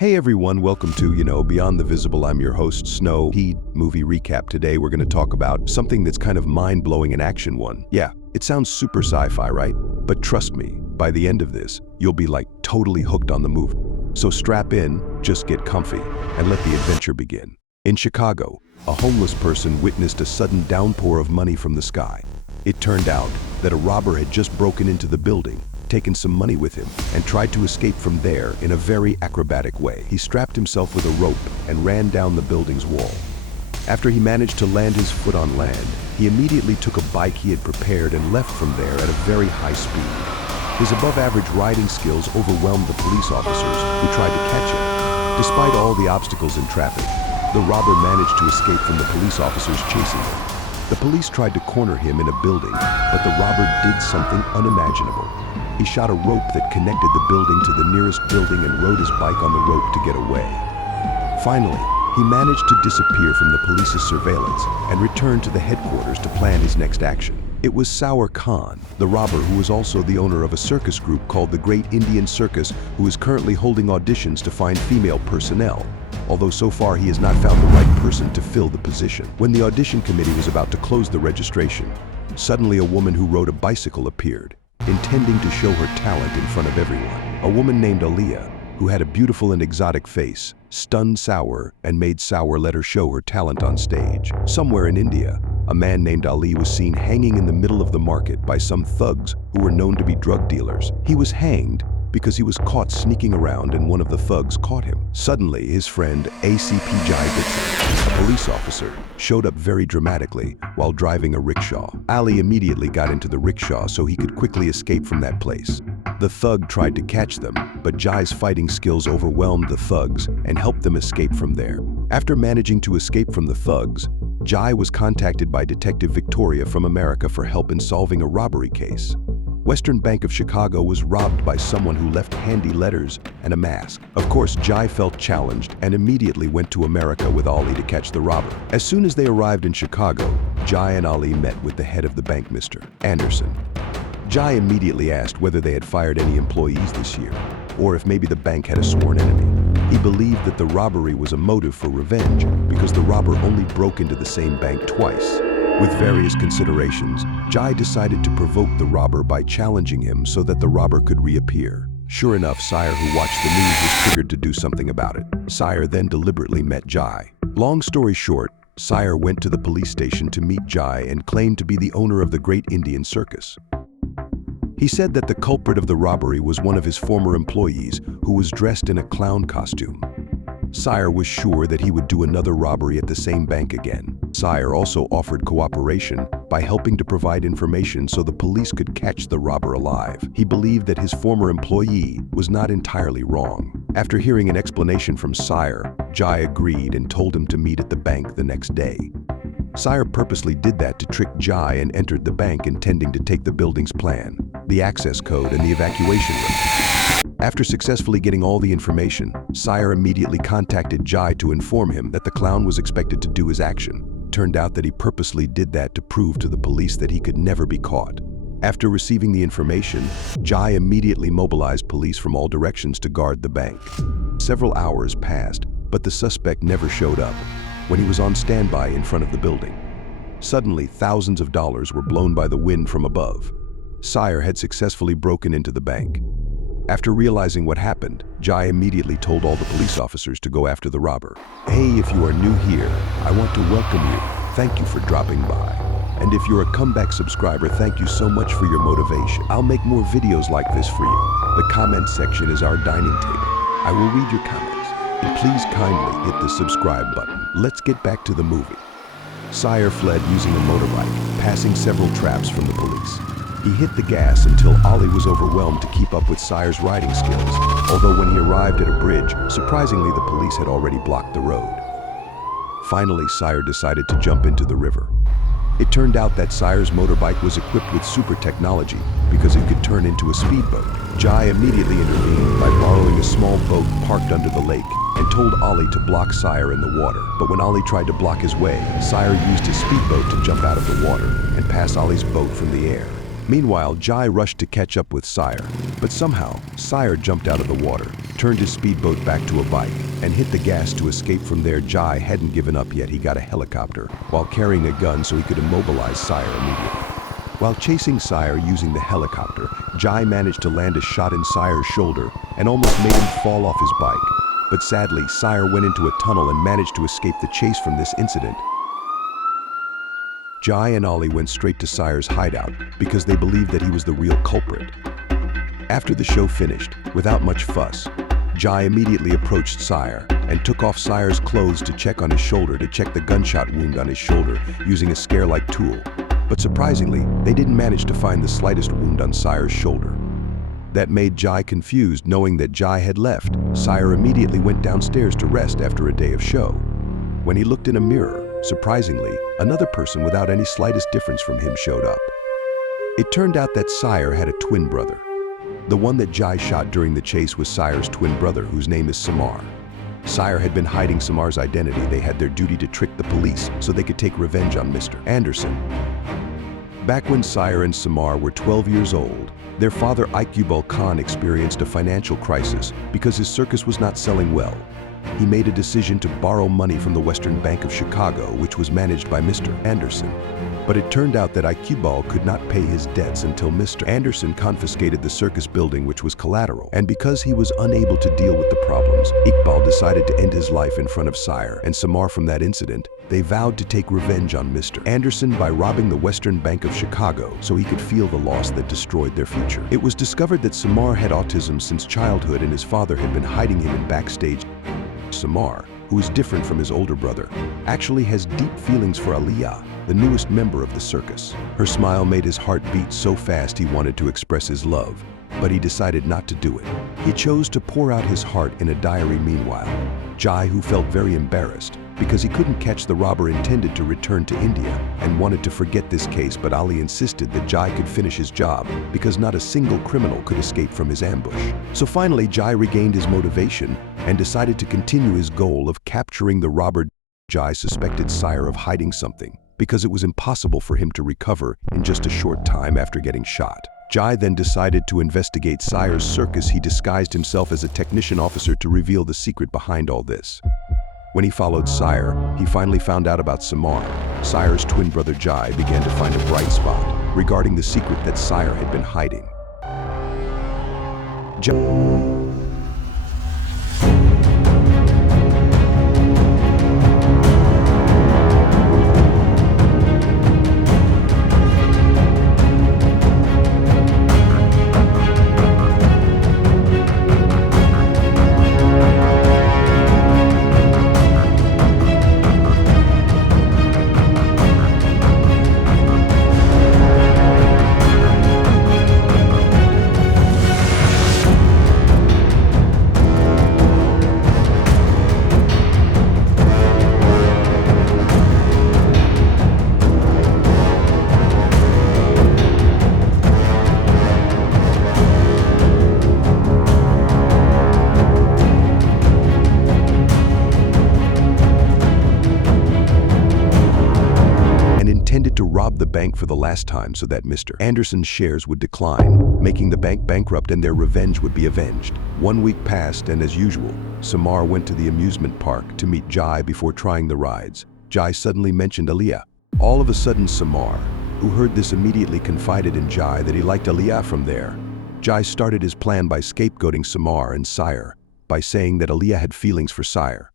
Hey everyone, welcome to, Beyond the Visible. I'm your host, Snow. Movie recap. Today we're going to talk about something that's kind of mind-blowing and action one. Yeah, it sounds super sci-fi, right? But trust me, by the end of this, you'll be like totally hooked on the movie. So strap in, just get comfy, and let the adventure begin. In Chicago, a homeless person witnessed a sudden downpour of money from the sky. It turned out that a robber had just broken into the building, taken some money with him, and tried to escape from there in a very acrobatic way. He strapped himself with a rope and ran down the building's wall. After he managed to land his foot on land, he immediately took a bike he had prepared and left from there at a very high speed. His above-average riding skills overwhelmed the police officers who tried to catch him. Despite all the obstacles in traffic, the robber managed to escape from the police officers chasing him. The police tried to corner him in a building, but the robber did something unimaginable. He shot a rope that connected the building to the nearest building and rode his bike on the rope to get away. Finally, he managed to disappear from the police's surveillance and returned to the headquarters to plan his next action. It was Sour Khan, the robber who was also the owner of a circus group called the Great Indian Circus, who is currently holding auditions to find female personnel, although so far he has not found the right person to fill the position. When the audition committee was about to close the registration, suddenly a woman who rode a bicycle appeared, intending to show her talent in front of everyone. A woman named Aliyah, who had a beautiful and exotic face, stunned Sour and made Sour let her show her talent on stage. Somewhere in India, a man named Ali was seen hanging in the middle of the market by some thugs who were known to be drug dealers. He was hanged because he was caught sneaking around and one of the thugs caught him. Suddenly, his friend ACP Jai Dixon, a police officer, showed up very dramatically while driving a rickshaw. Ali immediately got into the rickshaw so he could quickly escape from that place. The thug tried to catch them, but Jai's fighting skills overwhelmed the thugs and helped them escape from there. After managing to escape from the thugs, Jai was contacted by Detective Victoria from America for help in solving a robbery case. Western Bank of Chicago was robbed by someone who left handy letters and a mask. Of course, Jai felt challenged and immediately went to America with Ali to catch the robber. As soon as they arrived in Chicago, Jai and Ali met with the head of the bank, Mr. Anderson. Jai immediately asked whether they had fired any employees this year, or if maybe the bank had a sworn enemy. He believed that the robbery was a motive for revenge because the robber only broke into the same bank twice. With various considerations, Jai decided to provoke the robber by challenging him so that the robber could reappear. Sure enough, Sire, who watched the news, was triggered to do something about it. Sire then deliberately met Jai. Long story short, Sire went to the police station to meet Jai and claimed to be the owner of the Great Indian Circus. He said that the culprit of the robbery was one of his former employees who was dressed in a clown costume. Sire was sure that he would do another robbery at the same bank again. Sire also offered cooperation by helping to provide information so the police could catch the robber alive. He believed that his former employee was not entirely wrong. After hearing an explanation from Sire, Jai agreed and told him to meet at the bank the next day. Sire purposely did that to trick Jai and entered the bank intending to take the building's plan, the access code, and the evacuation route. After successfully getting all the information, Sire immediately contacted Jai to inform him that the clown was expected to do his action. Turned out that he purposely did that to prove to the police that he could never be caught. After receiving the information, Jai immediately mobilized police from all directions to guard the bank. Several hours passed, but the suspect never showed up when he was on standby in front of the building. Suddenly, thousands of dollars were blown by the wind from above. Sire had successfully broken into the bank. After realizing what happened, Jai immediately told all the police officers to go after the robber. Hey, if you are new here, I want to welcome you. Thank you for dropping by. And if you're a comeback subscriber, thank you so much for your motivation. I'll make more videos like this for you. The comment section is our dining table. I will read your comments. And please kindly hit the subscribe button. Let's get back to the movie. Sire fled using a motorbike, passing several traps from the police. He hit the gas until Ali was overwhelmed to keep up with Sire's riding skills, although when he arrived at a bridge, surprisingly the police had already blocked the road. Finally, Sire decided to jump into the river. It turned out that Sire's motorbike was equipped with super technology because it could turn into a speedboat. Jai immediately intervened by borrowing a small boat parked under the lake and told Ali to block Sire in the water. But when Ali tried to block his way, Sire used his speedboat to jump out of the water and pass Ali's boat from the air. Meanwhile, Jai rushed to catch up with Sire, but somehow, Sire jumped out of the water, turned his speedboat back to a bike, and hit the gas to escape from there. Jai hadn't given up yet. He got a helicopter while carrying a gun so he could immobilize Sire immediately. While chasing Sire using the helicopter, Jai managed to land a shot in Sire's shoulder and almost made him fall off his bike. But sadly, Sire went into a tunnel and managed to escape the chase from this incident. Jai and Ali went straight to Sire's hideout because they believed that he was the real culprit. After the show finished, without much fuss, Jai immediately approached Sire and took off Sire's clothes to check on his shoulder to check the gunshot wound on his shoulder using a scare-like tool. But surprisingly, they didn't manage to find the slightest wound on Sire's shoulder. That made Jai confused. Knowing that Jai had left, Sire immediately went downstairs to rest after a day of show. When he looked in a mirror, surprisingly, another person without any slightest difference from him showed up. It turned out that Sire had a twin brother. The one that Jai shot during the chase was Sire's twin brother, whose name is Samar. Sire had been hiding Samar's identity. They had their duty to trick the police so they could take revenge on Mr. Anderson. Back when Sire and Samar were 12 years old, their father Iqbal Khan experienced a financial crisis because his circus was not selling well. He made a decision to borrow money from the Western Bank of Chicago, which was managed by Mr. Anderson. But it turned out that Iqbal could not pay his debts until Mr. Anderson confiscated the circus building, which was collateral. And because he was unable to deal with the problems, Iqbal decided to end his life in front of Sire and Samar. From that incident, they vowed to take revenge on Mr. Anderson by robbing the Western Bank of Chicago so he could feel the loss that destroyed their future. It was discovered that Samar had autism since childhood and his father had been hiding him in backstage. Samar, who is different from his older brother, actually has deep feelings for Aliyah, the newest member of the circus. Her smile made his heart beat so fast he wanted to express his love, but he decided not to do it. He chose to pour out his heart in a diary. Meanwhile, Jai, who felt very embarrassed because he couldn't catch the robber, intended to return to India and wanted to forget this case, but Ali insisted that Jai could finish his job because not a single criminal could escape from his ambush. So finally, Jai regained his motivation and decided to continue his goal of capturing the robber. Jai suspected Sire of hiding something because it was impossible for him to recover in just a short time after getting shot. Jai then decided to investigate Sire's circus. He disguised himself as a technician officer to reveal the secret behind all this. When he followed Sire, he finally found out about Samar. Sire's twin brother Jai began to find a bright spot regarding the secret that Sire had been hiding. Intended to rob the bank for the last time so that Mr. Anderson's shares would decline, making the bank bankrupt and their revenge would be avenged. 1 week passed, and as usual, Samar went to the amusement park to meet Jai before trying the rides. Jai suddenly mentioned Aliyah. All of a sudden, Samar, who heard this, immediately confided in Jai that he liked Aliyah. From there, Jai started his plan by scapegoating Samar and Sire by saying that Aliyah had feelings for Sire.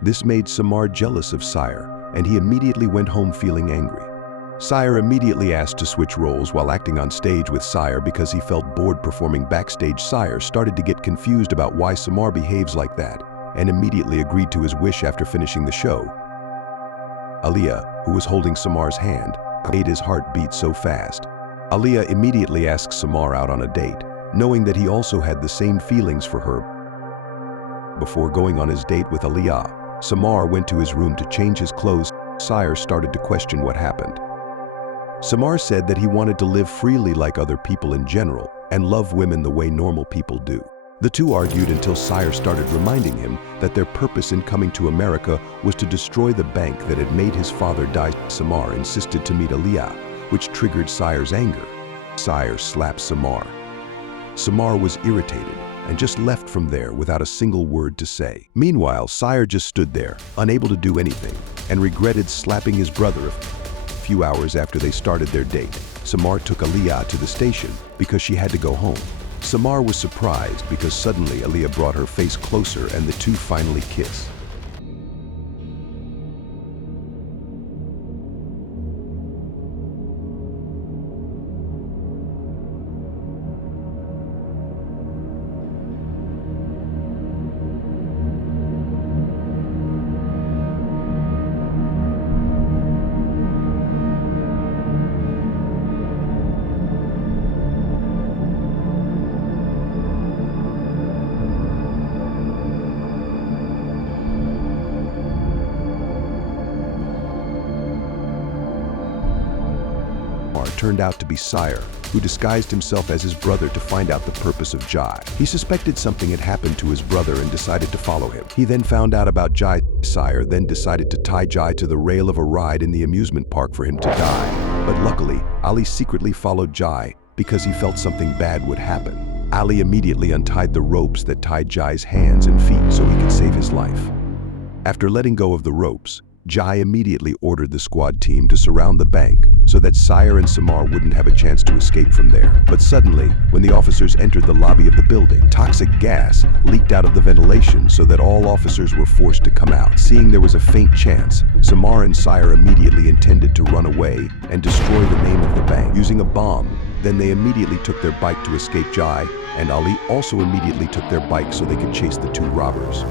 This made Samar jealous of Sire, and he immediately went home feeling angry. Sire immediately asked to switch roles while acting on stage with Sire because he felt bored performing backstage. Sire started to get confused about why Samar behaves like that and immediately agreed to his wish after finishing the show. Aliyah, who was holding Samar's hand, made his heart beat so fast. Aliyah immediately asked Samar out on a date, knowing that he also had the same feelings for her. Before going on his date with Aliyah, Samar went to his room to change his clothes. Sire started to question what happened. Samar said that he wanted to live freely like other people in general and love women the way normal people do. The two argued until Sire started reminding him that their purpose in coming to America was to destroy the bank that had made his father die. Samar insisted to meet Aliyah, which triggered Sire's anger. Sire slapped Samar. Samar was irritated and just left from there without a single word to say. Meanwhile, Sire just stood there, unable to do anything, and regretted slapping his brother a few hours after they started their date. Samar took Aliyah to the station because she had to go home. Samar was surprised because suddenly Aliyah brought her face closer and the two finally kissed. Turned out to be Sire, who disguised himself as his brother to find out the purpose of Jai. He suspected something had happened to his brother and decided to follow him. He then found out about Jai. Sire then decided to tie Jai to the rail of a ride in the amusement park for him to die. But luckily, Ali secretly followed Jai because he felt something bad would happen. Ali immediately untied the ropes that tied Jai's hands and feet so he could save his life. After letting go of the ropes, Jai immediately ordered the squad team to surround the bank so that Sire and Samar wouldn't have a chance to escape from there. But suddenly, when the officers entered the lobby of the building, toxic gas leaked out of the ventilation so that all officers were forced to come out. Seeing there was a faint chance, Samar and Sire immediately intended to run away and destroy the name of the bank using a bomb. Then they immediately took their bike to escape Jai, and Ali also immediately took their bike so they could chase the two robbers.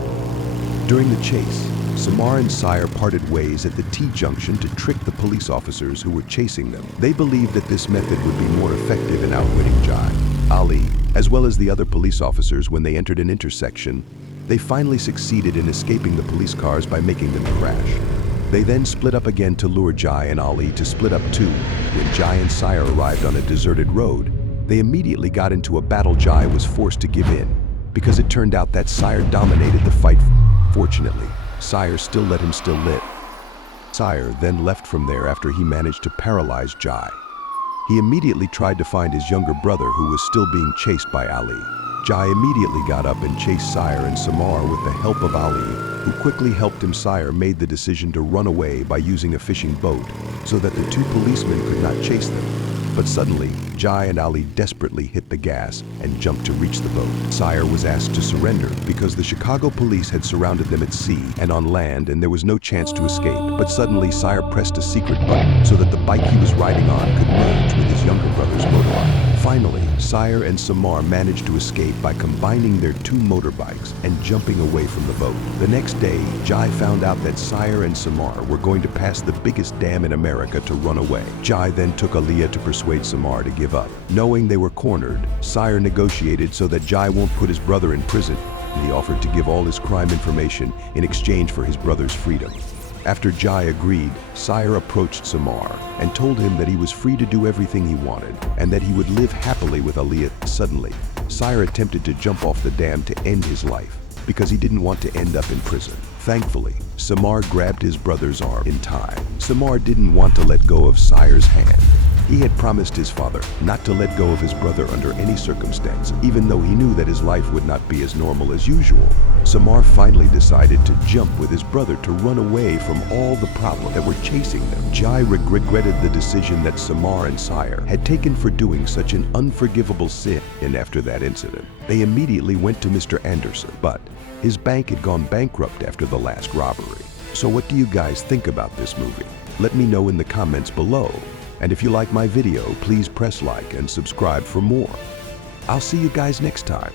During the chase, Samar and Sire parted ways at the T-junction to trick the police officers who were chasing them. They believed that this method would be more effective in outwitting Jai. Ali, as well as the other police officers, when they entered an intersection, they finally succeeded in escaping the police cars by making them crash. They then split up again to lure Jai and Ali to split up too. When Jai and Sire arrived on a deserted road, they immediately got into a battle. Jai was forced to give in because it turned out that Sire dominated the fight. Fortunately, Sire still let him live. Sire then left from there after he managed to paralyze Jai. He immediately tried to find his younger brother who was still being chased by Ali. Jai immediately got up and chased Sire and Samar with the help of Ali, who quickly helped him. Sire made the decision to run away by using a fishing boat so that the two policemen could not chase them. But suddenly, Jai and Ali desperately hit the gas and jumped to reach the boat. Sire was asked to surrender because the Chicago police had surrounded them at sea and on land and there was no chance to escape. But suddenly, Sire pressed a secret button so that the bike he was riding on could merge with his younger brother's motorbike. Finally, Sire and Samar managed to escape by combining their two motorbikes and jumping away from the boat. The next day, Jai found out that Sire and Samar were going to pass the biggest dam in America to run away. Jai then took Aliyah to persuade Samar to give up. Knowing they were cornered, Sire negotiated so that Jai won't put his brother in prison. He offered to give all his crime information in exchange for his brother's freedom. After Jai agreed, Sire approached Samar and told him that he was free to do everything he wanted and that he would live happily with Aliyah. Suddenly, Sire attempted to jump off the dam to end his life because he didn't want to end up in prison. Thankfully, Samar grabbed his brother's arm in time. Samar didn't want to let go of Sire's hand. He had promised his father not to let go of his brother under any circumstance, even though he knew that his life would not be as normal as usual. Samar finally decided to jump with his brother to run away from all the problems that were chasing them. Jai regretted the decision that Samar and Sire had taken for doing such an unforgivable sin, and after that incident, they immediately went to Mr. Anderson, but his bank had gone bankrupt after the last robbery. So what do you guys think about this movie? Let me know in the comments below. And if you like my video, please press like and subscribe for more. I'll see you guys next time.